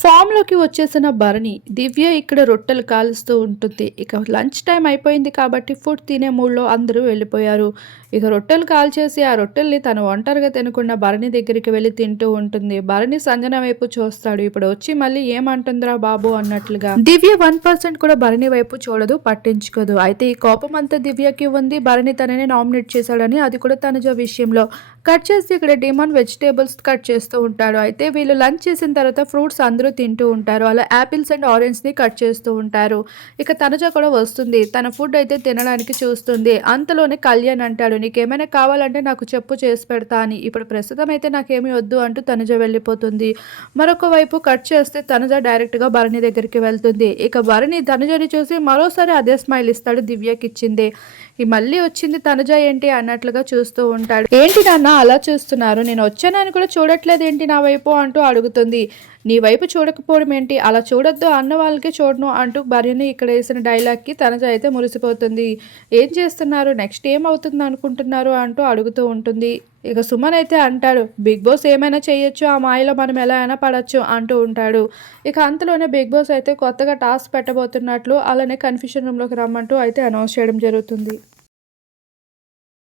ఫామ్లోకి వచ్చేసిన భరణి దివ్య ఇక్కడ రొట్టెలు కాలుస్తూ ఉంటుంది. ఇక లంచ్ టైం అయిపోయింది కాబట్టి ఫుడ్ తినే మూడ్లో అందరూ వెళ్ళిపోయారు. ఇక రొట్టెలు కాల్చేసి ఆ రొట్టెల్ని తను ఒంటరిగా తినకుండా భరణి దగ్గరికి వెళ్ళి తింటూ ఉంటుంది. భరణి సంజన వైపు చూస్తాడు. ఇప్పుడు వచ్చి మళ్ళీ ఏమంటుందిరా బాబు అన్నట్లుగా. దివ్య వన్ పర్సెంట్ కూడా భరణి వైపు చూడదు పట్టించుకోదు. అయితే ఈ కోపం అంతా దివ్యకి ఉంది. భరణి తనని నామినేట్ చేశాడని అది కూడా తనుజ విషయంలో. కట్ చేసి ఇక్కడ డిమాండ్ వెజిటేబుల్స్ కట్ చేస్తూ ఉంటాడు అయితే వీళ్ళు లంచ్ చేసిన తర్వాత ఫ్రూట్స్ అందరూ తింటూ ఉంటారు. అలా యాపిల్స్ అండ్ ఆరెంజ్ని కట్ చేస్తూ ఉంటారు. ఇక తనుజ కూడా వస్తుంది. తన ఫుడ్ అయితే తినడానికి చూస్తుంది. అంతలోనే కళ్యాణ్ అంటాడు నీకేమైనా కావాలంటే నాకు చెప్పు చేసి పెడతా అని. ఇప్పుడు ప్రస్తుతం అయితే నాకేమీ వద్దు అంటూ తనుజ వెళ్ళిపోతుంది. మరొక వైపు కట్ చేస్తే తనుజ డైరెక్ట్గా భరణి దగ్గరికి వెళ్తుంది. ఇక భరణి తనుజని చూసి మరోసారి అదే స్మైల్ ఇస్తాడు దివ్యకి ఇచ్చింది ఈ మళ్ళీ వచ్చింది తనుజ ఏంటి అన్నట్లుగా చూస్తూ ఉంటాడు. ఏంటి నాన్న అలా చూస్తున్నారు. నేను వచ్చానని కూడా చూడట్లేదు ఏంటి నా వైపు అంటూ అడుగుతుంది. నీ వైపు చూడకపోవడం ఏంటి? అలా చూడొద్దు అన్న వాళ్ళకే చూడను అంటూ భార్యని ఇక్కడ వేసిన డైలాగ్కి తనజ అయితే మురిసిపోతుంది. ఏం చేస్తున్నారు? నెక్స్ట్ ఏమవుతుంది అనుకుంటున్నారు అంటూ అడుగుతూ ఉంటుంది. ఇక సుమన్ అయితే అంటాడు బిగ్ బాస్ ఏమైనా చేయొచ్చు? ఆ మాయలో మనం ఎలా అయినా పడవచ్చు అంటూ ఉంటాడు. ఇక అంతలోనే బిగ్ బాస్ అయితే కొత్తగా టాస్క్ పెట్టబోతున్నట్లు అలానే కన్ఫ్యూషన్ రూమ్లోకి రమ్మంటూ అయితే అనౌన్స్ చేయడం జరుగుతుంది.